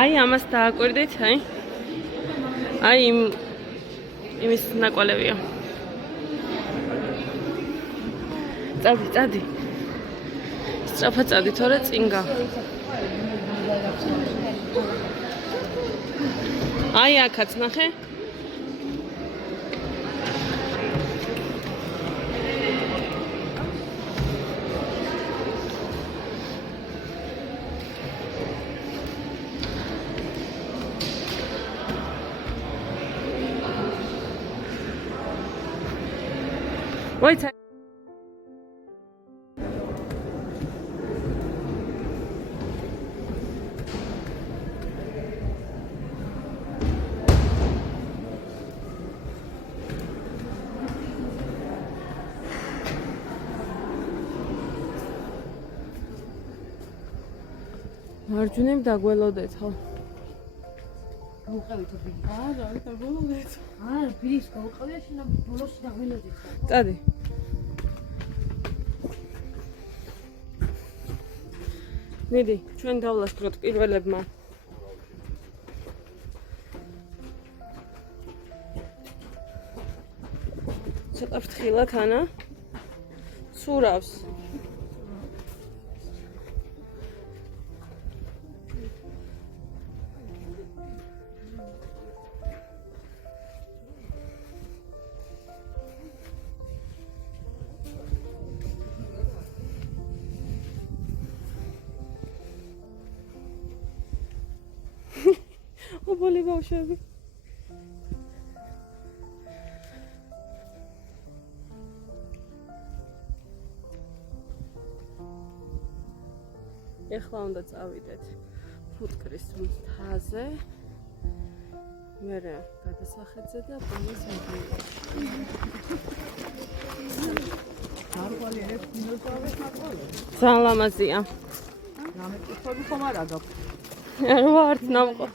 აი ამას დააკვირდით, აი იმის ნაკვალევია. წადი. სწრაფად წადი, თორე წინგა. აი აქაც ნახე. Wait. მარჯვნივ დაგველოდეთ, ხო? გავუყევით ბილი. არა, დაგველოდეთ. არა, ბილის გავუყევით, შენ ბოლოს დაგველოდეთ. წადი. მიდი, ჩვენ დავლასკროთ პირველებმა. ცოტა ფრთხილად, ანა. სურავს. ობოლი ბავშვები. ეხლა უნდა წავიდეთ ფუტკრის მთაზე. მერე გადასახადზე და პონეს არვალი ერთ დინოზავრის ნაკვალე. ძალიან ლამაზია. რამე ხომ არა გაქვს. არ ვართ ნამყო.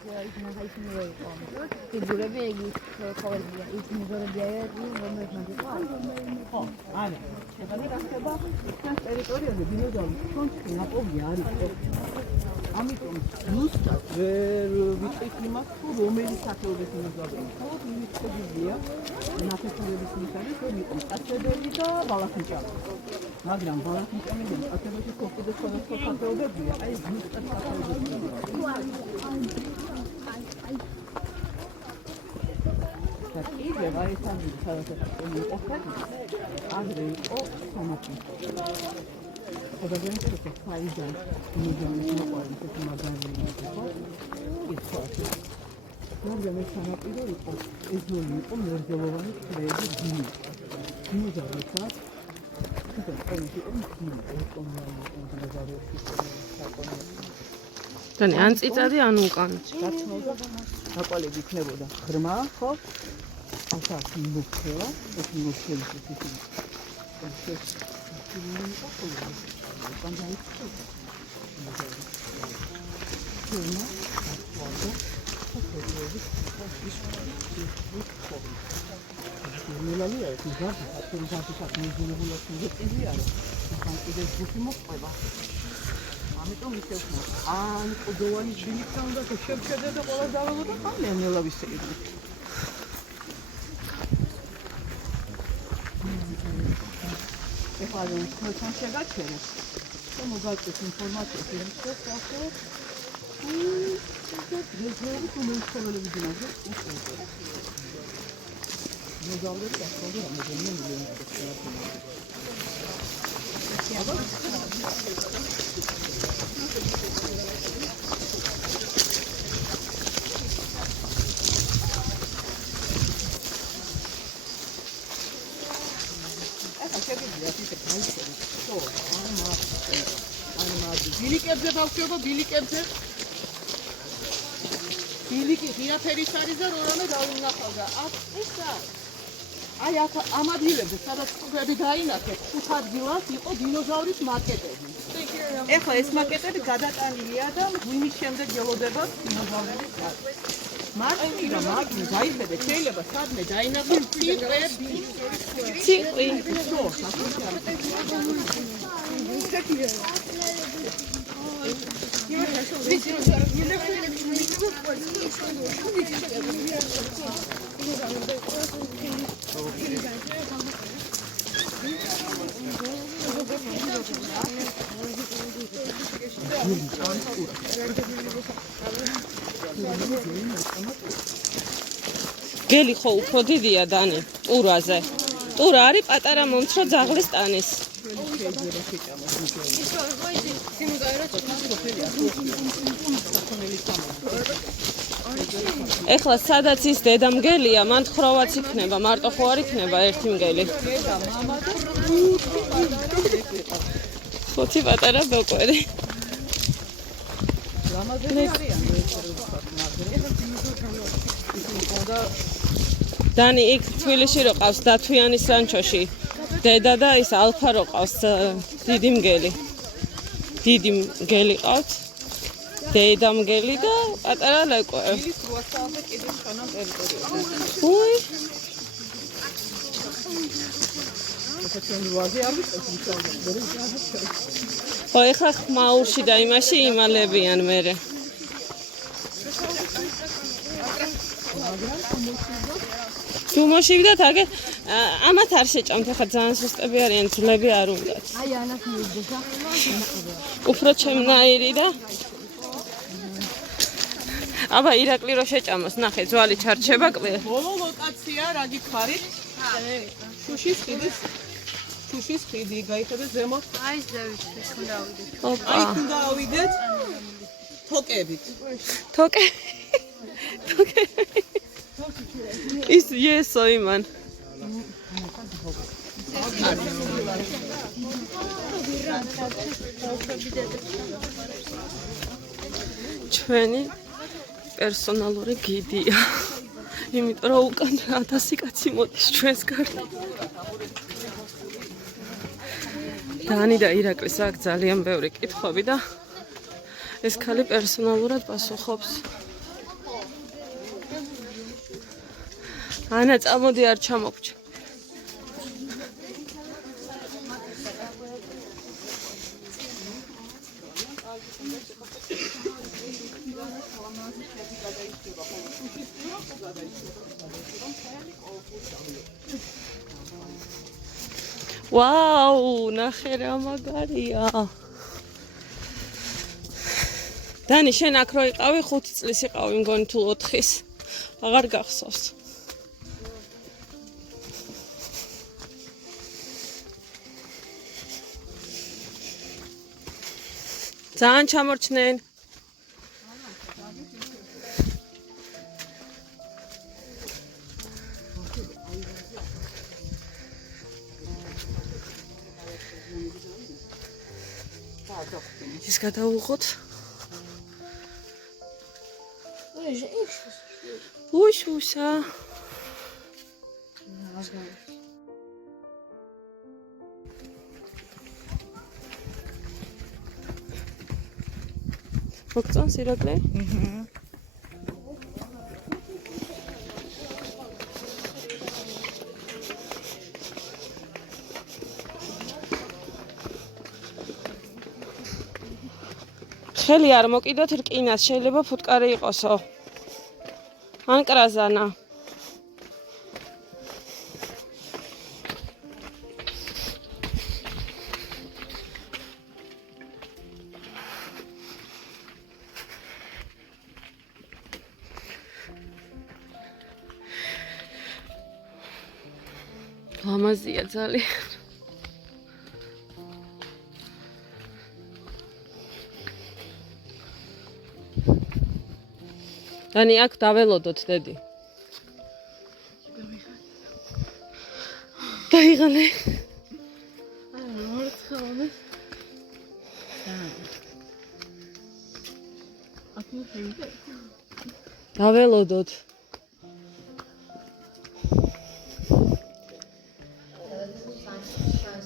ფიგურები იგი ყოველდღე ის მიზორები არის რომელიც მაგიყვა. ხო, არა. შეგანი გახდება ეს ტერიტორიაზე დინოზავრის კონცი ნაპოვი არის. ამიტომ ზუსტად ვერ ვიტყვით იმას, რომელი სახეობის დინოზავრია. მხოლოდ იმის შეგვიძლია ნაფეთქების მიხედვით, რომ იყო მტაცებელი და ბალახმჭამი. მაგრამ ბალახმჭამი და მტაცებაში კიდევ სხვადასხვა სახეობებია. აი ზუსტად სახეობებია. კიდევ არის ამი სადაც მოყვა. აგრე იყო სამათი. ხოდაგენ ეს ფაიზა მიგამის მოყვა ეს მაგარი იყო. ის ხოთი. მაგრამ ეს სამათი იყო ეს ნუ იყო მერგელოვანი ფრედი დინი. დინოზავრისა დანი ან წიწადი ან უკან. ნაკვალები იქნებოდა ღრმა, ხო? ახლა მუქია, ეს მუქია მილალია ეს ზარდი საფრთხეებისას მიზნებულად მიღწევია ახლა კიდევ გუთი მოყვება ამიტომ ისევ ან ყდოვანი ჩინიკთან და შევხედე და ყველა დავალო და ხალე ნელავის ეგრე ეხლა თქვენ შეგაჩერეთ და მოგაწევთ ინფორმაციას იმისთვის ახლა რეზერვი კომუნიკაციები დინაზე მოგავლეთ ახალი რამოდენიმე მილიონი ბილიკებზე დავშევო ბილიკებზე ბილიკი ღია ფერის არის და რამე დავინახავდა. აქ ესა აი აქ ამ ადგილებზე, სადაც ყურები დაინახეთ, 5 ადგილას იყო დინოზავრის მაკეტები. ეხლა ეს მაკეტები გადატანილია და ღვინის შემდეგ ელოდება დინოზავრების მაკეტი. მარტი და მაგნი დაიხედეთ, შეიძლება სადმე დაინახოთ ციყვები. ციყვი. გელი ხო უფრო დიდია დანი ტურაზე. ტურა არის პატარა მომცრო ძაღლის ტანის. ეხლა სადაც ის დედამგელია, მან ხროვაც იქნება, მარტო ხო არ იქნება ერთი მგელი. ხუთი პატარა ბოკვერი. დანი იქ თბილისში რო ყავს დათვიანის რანჩოში. დედა და ის ალფა რო ყავს დიდი მგელი. დიდი მგელი ყავს. დედა მგელი და პატარა ლეკვე. უი. ხო ეხლა ხმაურში და იმაში იმალებიან მერე. თუ მოშივდათ აგე ამათ არ შეჭამთ ხა ძალიან სუსტები არიან ძვლები არ უნდათ. აი ანას მივიდება. უფრო ჩემნაირი და აბა ირაკლი რო შეჭამოს ნახე ძვალი ჩარჩება კვლე. ბოლო ლოკაცია რა გითხარით? შუშის ხიდი გაიხედეთ ზემოთ. აი ზევით უნდა ავიდეთ. აი უნდა ავიდეთ თოკებით. თოკე. ის იესო იმან. ჩვენი პერსონალური გიდია. იმიტომ რომ უკან 1000 კაცი მოდის ჩვენს გარდა. დანი და ირაკლის აქ ძალიან ბევრი კითხვები და ეს ქალი პერსონალურად პასუხობს. ანა წამოდი არ ჩამოგჭ. ვაუ, ნახე რა მაგარია. დანი, შენ აქ რო იყავი 5 წლის იყავი, მგონი თუ 4-ის. აღარ გახსოვს. ძალიან ჩამორჩნენ. ის გადავუღოთ. უშუშა. მოგწონს ირაკლი? ხელი არ მოკიდოთ რკინას, შეიძლება ფუტკარი იყოსო. ან კრაზანა. ლამაზია ძალიან. დანი აქ დაველოდოთ დედი. დაიღალე. მორცხავე. დაველოდოთ.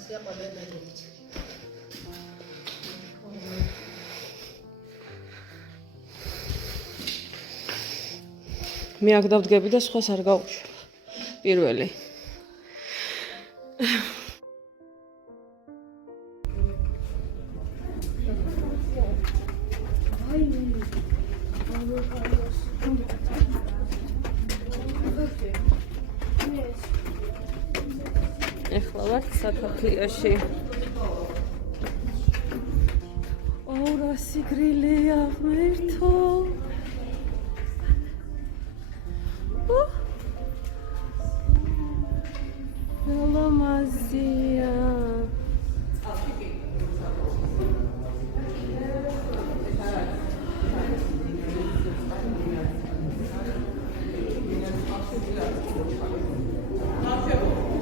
მე აქ დავდგები და სხვას არ გავუშვებ. პირველი. ეხლა ვარ საქართველოში. 200 გრილია ღმერთო. Lamazia.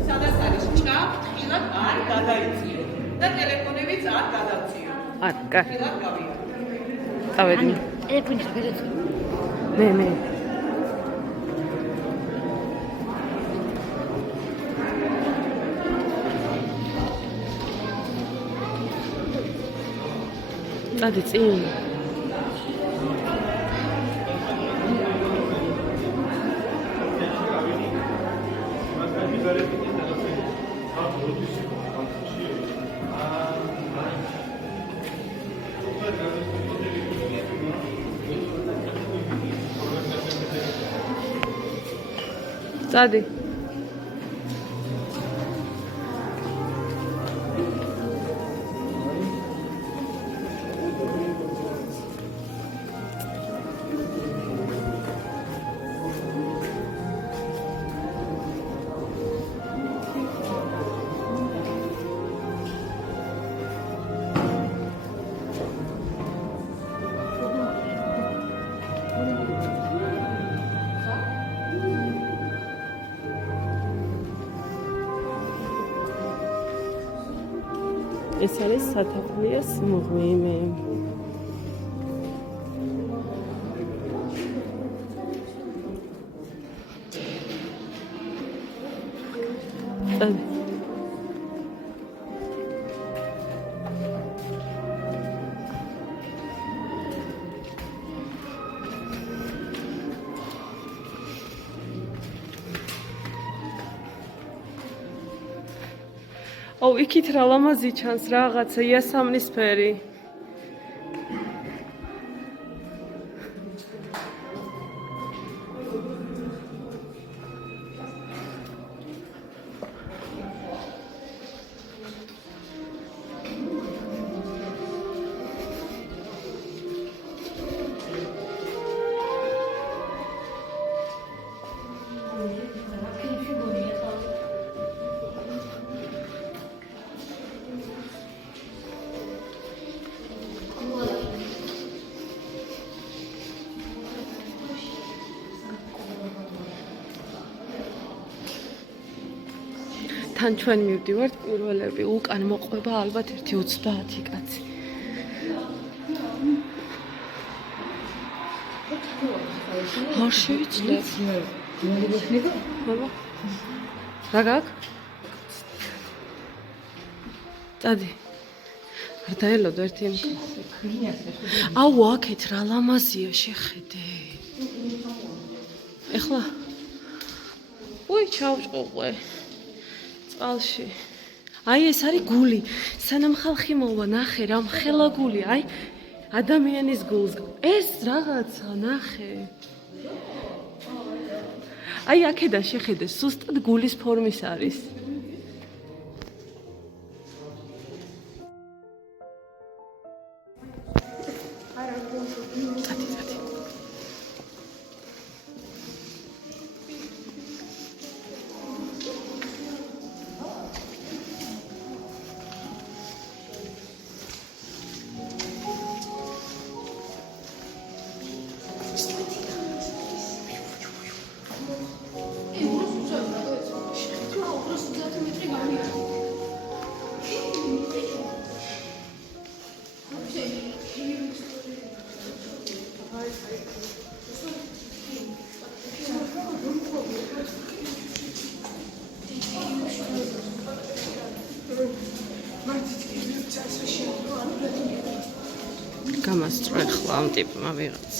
სადაც არის ჭა, ხილად არ გადაიწიო და ტელეფონებიც არ გადავწიო. არ, კაი. ხილად გავიო. წავედი. ტელეფონი გადაწყვეტ. მე. წადი წინ. წადი. ეს არის სათაფლიას მღვიმე. წადი. აუ, იქით რა ლამაზი ჩანს რაღაცა იასამნისფერი. თან ჩვენ მივდივართ პირველები, უკან მოყვება ალბათ 1:30 კაცი. არ შევიცვლებ. ბაბა. რა გაქვს? წადი. არ დაელოდო ერთი იმკა. აუ, აქეთ რა ლამაზია, შეხედე. ეხლა. უი, ჩავჭყუყვე. წყალში. აი ეს არის გული. სანამ ხალხი მოვა, ნახე რა მხელა გული. აი ადამიანის გულს. ეს რაღაცა ნახე. აი აქედან შეხედე, სუსტად გულის ფორმის არის. წვრილ ხლა ამ ტიპმა ვიღაც.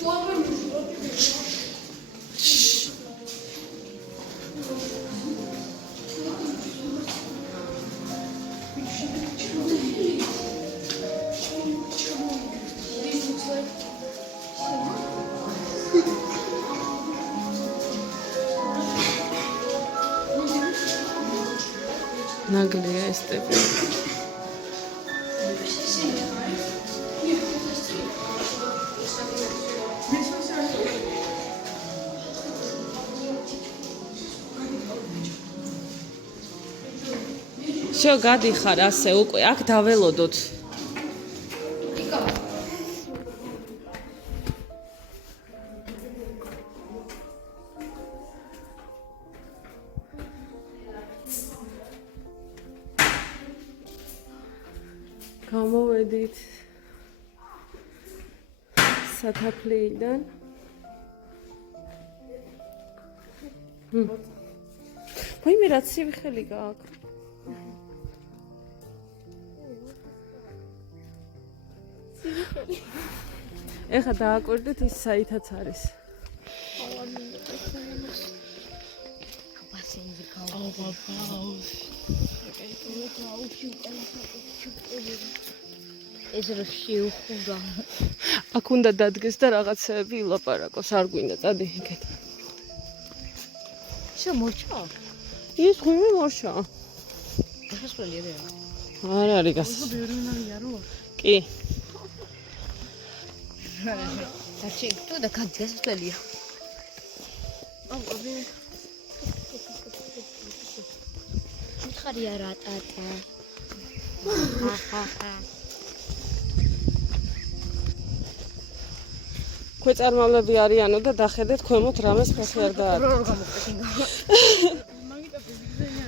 ნაგლია ეს ტიპი. შო გადიხარ ასე უკვე აქ დაველოდოთ. გამოვედით სათაფლიიდან. ვაიმე რა ცივი ხელი გააქვს. ეხა დააკვირდით ის საითაც არის. ეს რა შეუხურა. აქ უნდა დადგეს და რაღაცეები ილაპარაკოს, არ გვინდა წადი იქეთ. შე მოჩა? ის ღვიმე მოშა. გასვლელი რა. არ არის გას. ბერუნარია რო. კი. დაჩი თუ და გასვლელია. აბი. მითხარია რა ტატა. ჰა. ქვეწარმავლები არიანო და დახედეთ ქვემოთ რამეს ფეხი არ გააქვს. რო გამოყენდა. მაგიტა ბიზნესია.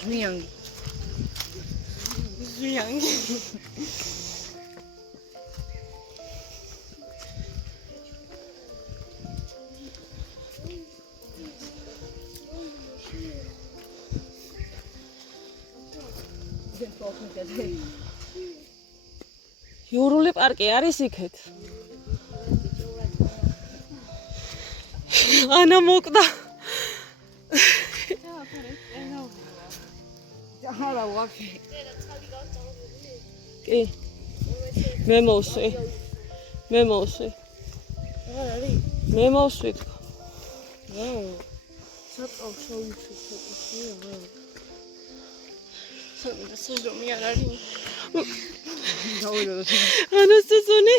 ზვიანგი. იურული პარკი არის იქეთ. ანა მოკვდა. არა ვაფი. კი. მე მოვსვი. არ არის? მე მოვსვი. საწავ შევიწევ. სეზონი არ არის. დავიდო. ანა სეზონი.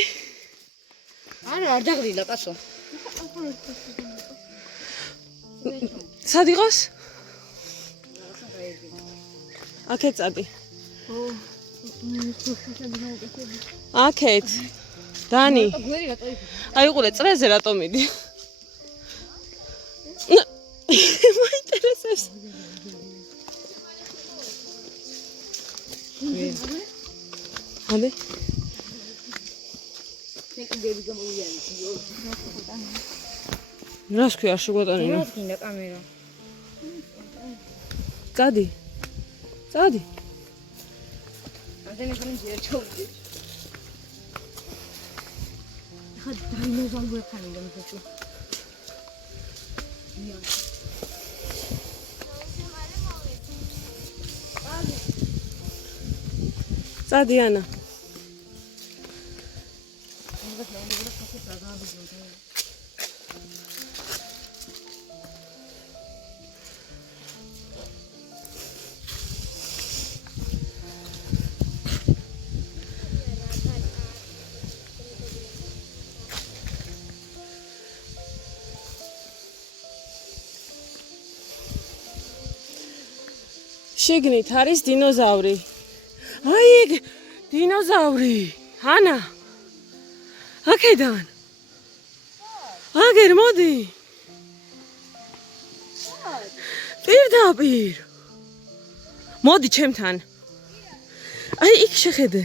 არ დაგრილა კაცო. სად იყოს? აქეთ წადი. აქეთ. დანი. გვერი რატო იქ? აი უყურე წრეზე რატომ მიდი? მაინტერესებს. აბე. ტექნიკები გამოვიარე. რას ქვია შეგვატანინო? რა გინდა კამერა? წადი. ამდენი ხანი შეერჩოვდი. ხა დაინოზავ ხანი დამწუჩო. წადი ანა. შიგნით არის დინოზავრი. აი ეგ დინოზავრი. ანა. აქედან. აგერ მოდი. პირდაპირ. მოდი ჩემთან. აი იქ შეხედე.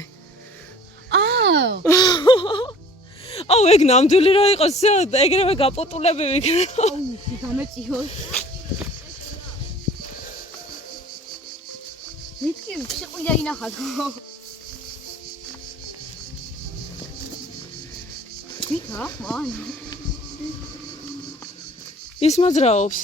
აუ ეგ ნამდვილი რა იყოს, ეგრევე გაპოტულები ვიქნებ. გამეწიოს. მიტკი შეყვე ყვიდა ინახა თქო. ვიქა, მან. ის მოძრაობს.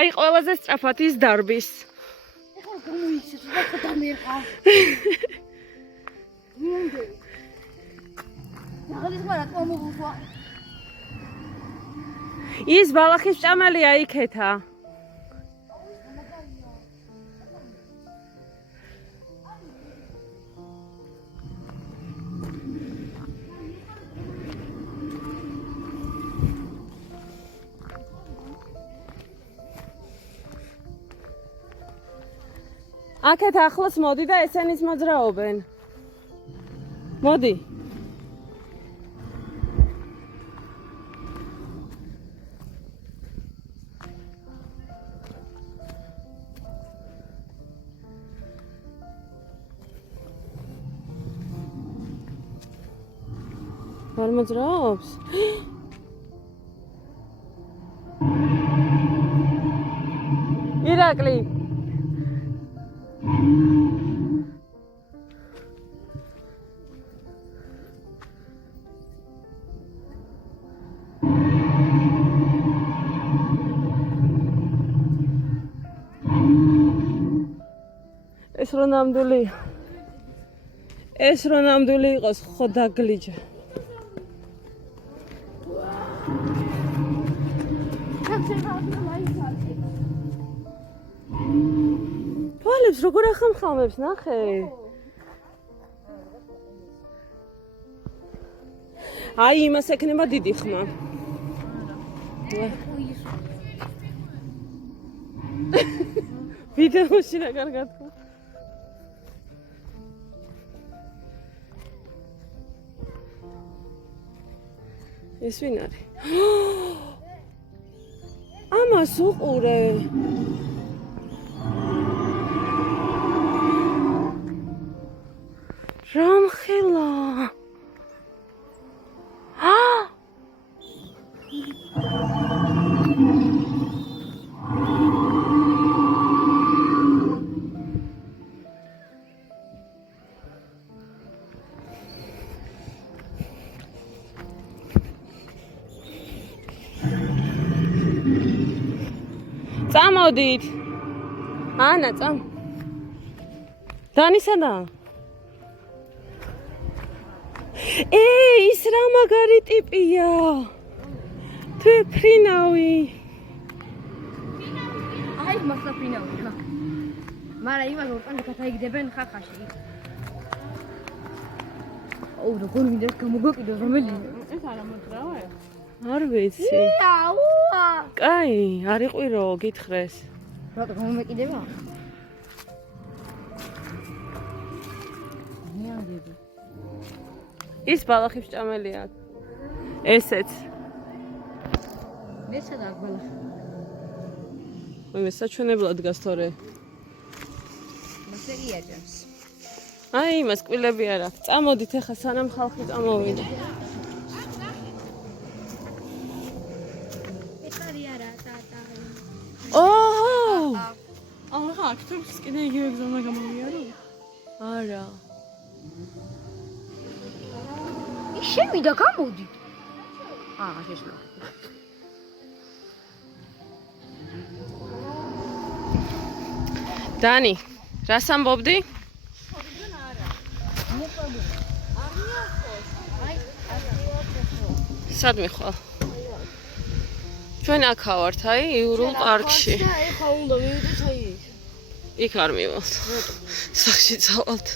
აი ყველაზე სწრაფად ის დარბის. ეხლა გამოიქცეთ და გადამერყავ. მიენდე. რაღაც რა თქმა ის ბალახის ჭამელია იქეთა. აქეთ ახლოს მოდი და ესენის მოძრაობენ. მოდი. არ მოძრაობს? ირაკლი ეს რო ნამდვილი იყოს ხო დაგლიჯა. თვალებს როგორ ახამხამებს ნახე. აი იმას ეკნება დიდი ხმა. ვიდეოში რა კარგად ხო? ეს ვინ არის? ამას უყურე. რამხელა? წამოდით. ანა, წამ. დანისადა. ის რა მაგარი ტიპია. თუ ფრინავი. აი მასა ფრინავი ხა. მაგრამ იმას ორყანე გადაიგდებენ ხახაში. აუ როგორ მინდა გამოგაკიდო რომელი? ეს არა მოძრაოა? არ ვიცი. აუა. კაი, არ იყვირო, გითხრეს. რატო გამომეკიდება? მიანდები. ის ბალახის ჭამელია. ესეც. მე სადა ბალახი. მე საჩვენებლად დგას თორე. მასერია ჯამს. აი, იმას კვილები არ აქვს. წამოდით ახლა სანამ ხალხი წამოვიდა. ოჰ! ახლა აქეთებს კიდე იგივე გზა გამოვიარო? არა. ის შევიდა გამოდი. შეშლა. დანი, რას ამბობდი? სად მიხვალ? ჩვენ აქ ვართ, აი, იურულ პარკში. ეხა უნდა მივიდეთ აი იქ. იქ არ მივალთ. სახში წავალთ.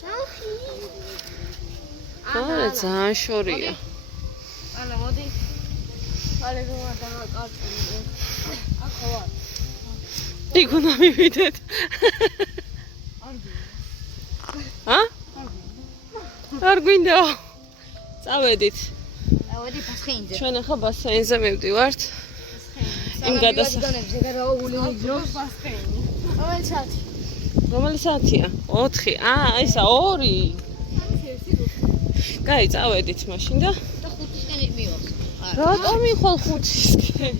სახი. არა, ძალიან შორია. ანა მოდი. ალე რა დაგაკარწული. ახლა ვარ. იქ უნდა მივიდეთ. ა? არ გვინდა. წავედით. ავედი ბასხეინზე. ჩვენ ახლა ბასეინზე მივდივართ. იმ გადასახადს. გადაგანებს ეგ რა უგული მიდროს. ბასკეინი. რომელიც საათი? რომელი საათია? 4. ისა 2. კაი, წავედით მაშინ და 5-ისკენ მივაქვს. რატომ მიხვალ 5-ისკენ?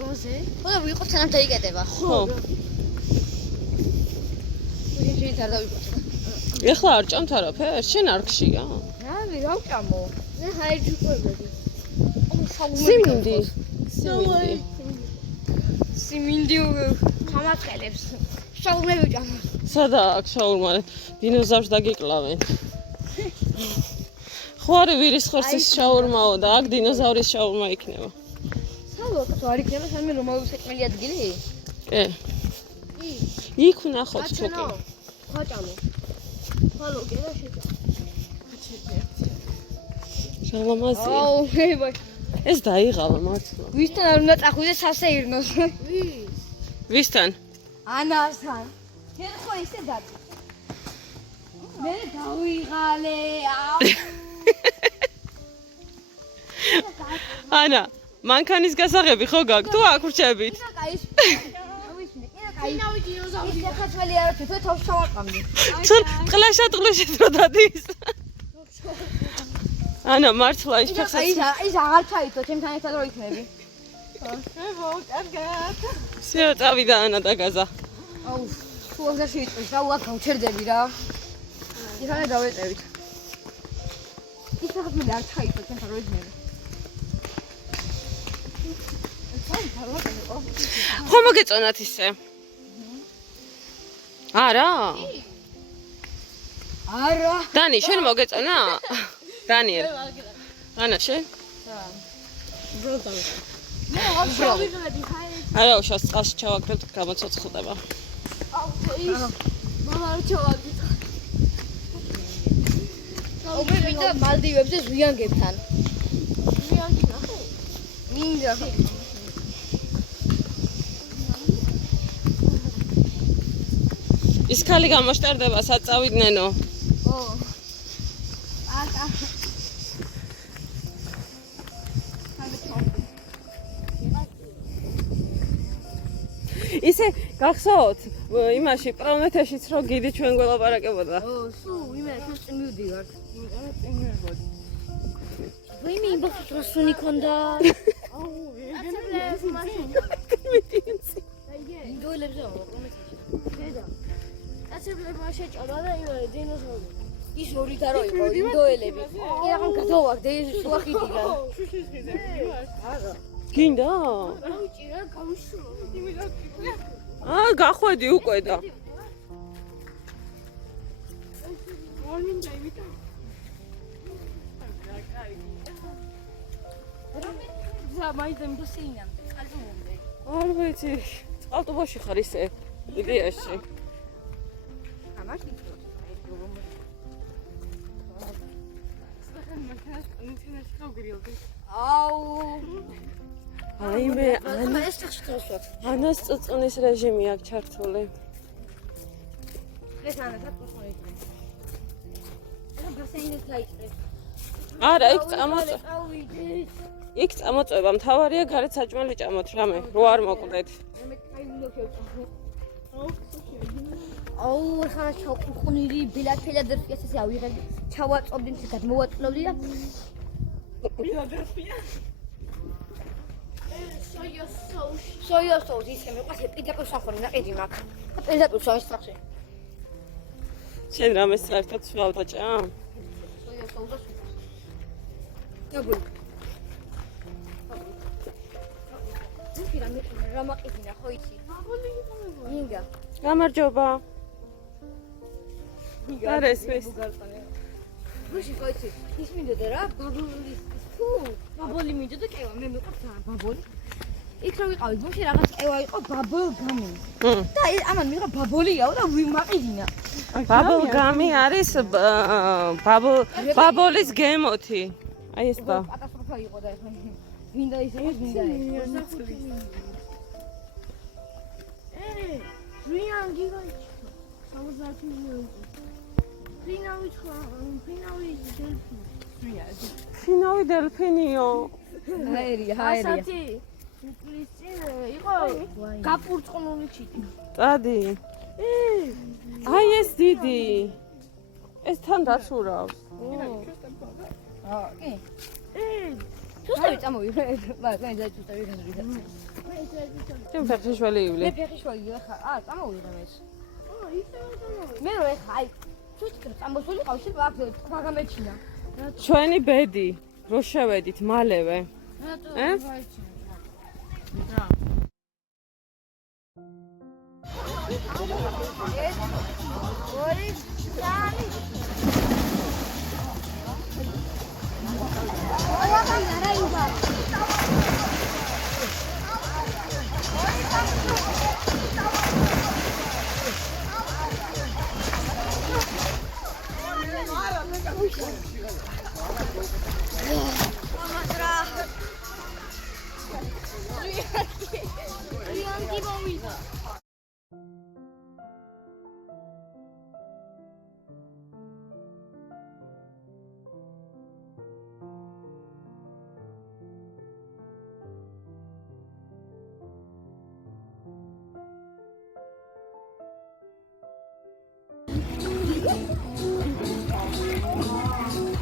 როზე? ხო, ვიყო თანამ დაიკეტება. ხო. შენ არ დავიყო. ეხლა არ ჭამთ არაფერს? შენ არ გშია? რა ვჭამო? მე ხაერჯი ყვებოდი. სიმინდი. სიმინდი ხამაწყელებს. შაურმა ვიჭამო. სადა აქ შაურმა? დინოზავრს დაგიკლავენ. ხო არა ვირის ხორცის შაურმაო და აქ დინოზავრის შაურმა იქნება. საბოლოოდ არ იქნება სამი რომაული საჭმელი ადგილი? კი. იქ ვნახოთ თუკი. ხაჭამო. ხალო კიდე შეჭა. შალამაზი. აუ, ვაი. ეს დაიღალა მართლა. ვისთან არ უნდა წახვიდე სასეირნოს? ვისთან? ანასთან. შენ ხო ისე დად. მე დავიღალე. ანა, მანქანის გასაღები ხო გაქვს? თუ აქ ვრჩებით? წყლაშა რო დადის. ანა, მართლა ის ფეხსაც. ის აღარ ჩაითო, ჩემთან ერთად რო იქნები. სიო, წავიდა ანა და გაზა. აუ, თუ აღარ შეიწვის, რა უა გავჩერდები რა. იხალე დავეწევით. ის ფეხად მე არ ჩაითო, ჩემთან რო იქნები. ხო მოგეწონათ ისე? არა? არა. დანი, შენ მოგეწონა? დანიელ. ანა, შენ? არა, უშავს წყალში ჩავაგდებთ, გამოცოცხლდება. აუ, მე მინდა მალდივებზე ზვიანგებთან. ზვიანგი ნახო? მინდა. ის ხალი გამოშტერდება, საწავიდნენო. ო. აკა. ისე გახსოვთ იმაში პრომეთეშიც რო გიდი ჩვენ გველაპარაკებოდა. ო, სულ იმერე წინ მივდივარ. წინ მივდივარ. ვინმე იმბოქს როსუნი ქონდა? აუ, აცებლებს მაშინ. ინდოელებზე პრომეთეში. შედა. აცებლებმა შეჭამა და იმერე დინოზავრი. ის ორი დარო იყო ინდოელები. კი რაღაც გადავაგდე სუახიდიდან. შუშის ხიდე. არა. გინდა? აუჭირა გავიშო. გახვედი უკვე და. მაიდემ ბუსინამდე, ყალტუბომდე. არ ვიცი, ყალტუბოში ხარ ისე იდეაში. ამაში იყო. აუ. აიმე, ანა ეს ხსოვსოთ. ანას წწონის რეჟიმი აქვს ჩართული. ეს ანა თაკუსმოი. ეს ბასეინით დაიწყეს. არა, იქ წამოწვება, მთავარია გარეთ საჭმელი ჭამოთ რამე, რო არ მოკვდეთ. აუ, ხარა ჩაუყუნირი ბილაფილადელფია ესე ავიღებდი. ჩავაწობდი თქად მოვაწნობდი და სოია სოუსი ისე მეყვას ეპიდაპილ სახური ნაყიდი მაქვს. და პედაპილ სოის სახში. შენ რამეს საერთოდ სვავ და ჭამ? სოია სოუსი. ნაბული. რა მაყიდინა ხო იცი? ნინგა. გამარჯობა. არ ესმის. გუში ხო იცი? ის მინდოდა რა, ბაბულის თუ ბაბული მინდოდა კევა, მე მეყვარს რა ბაბული. იქ რო ვიყავი, გუში რაღაც კევა იყო ბაბულ გამი. და ამან მიღა ბაბულიაო და ვიმაყიდინა. ბაბულ გამი არის ბაბოლის გემოთი. აი ეს და. კატასტროფა იყო და ეხლა მინდა ისე მინდა ეს. რიანგი გაიჩო. 70 მილიონი. ფინავი დელფინი. ფინავი დელფინიო. ჰაერია. წლის წინ იყო გაპურწყნული ჩიტი. წადი. აი ეს დიდი. ეს თან რაც ურავს. კი. თუსტავი წამოვიღე. მაგრამ ეს თუსტავი გაზრიდა. ჩემ ფეხიშველი ივლი. მე ფეხიშველი ხა. წამოვიღე ეს. მე რო ეხა აი თუსტავი წამოსული ყავში ვაგამეჩინა. ჩვენი ბედი რო შევედით მალევე.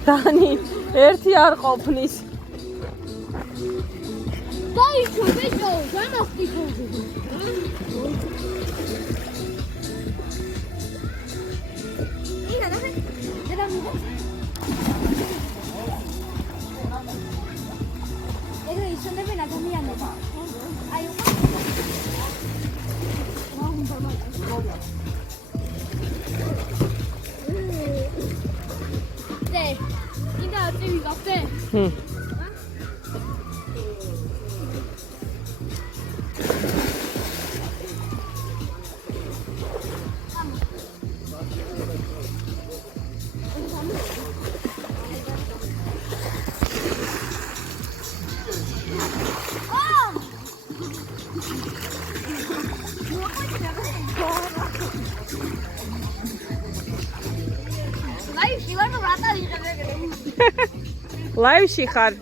დანი ერთი არ ყოფნის. დაიჩო ბეჭო, განასტიკოზე. იღა და და მიგო. ეგრე ისონებენ ადამიანები. აი ინდა წივი გახდე? ლაივში ხარ?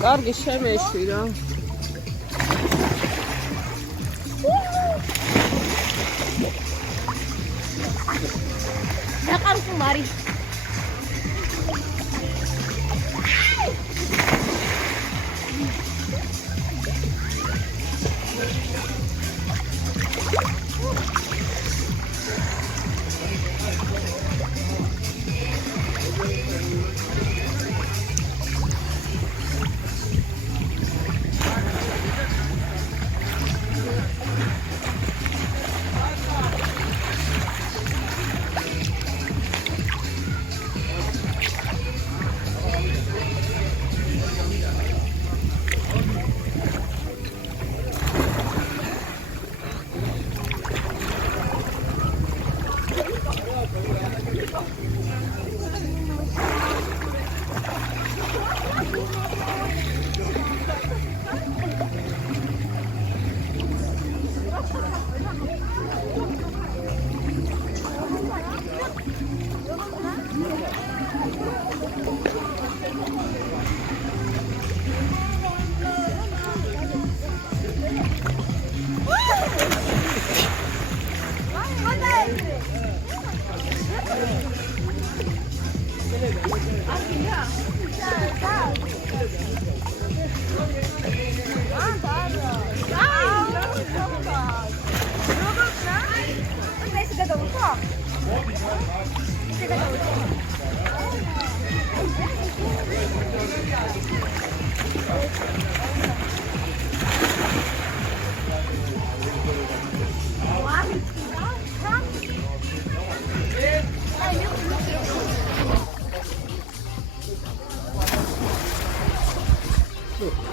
კარგი შემეშვი რა. დაყარხუმარი. Come on.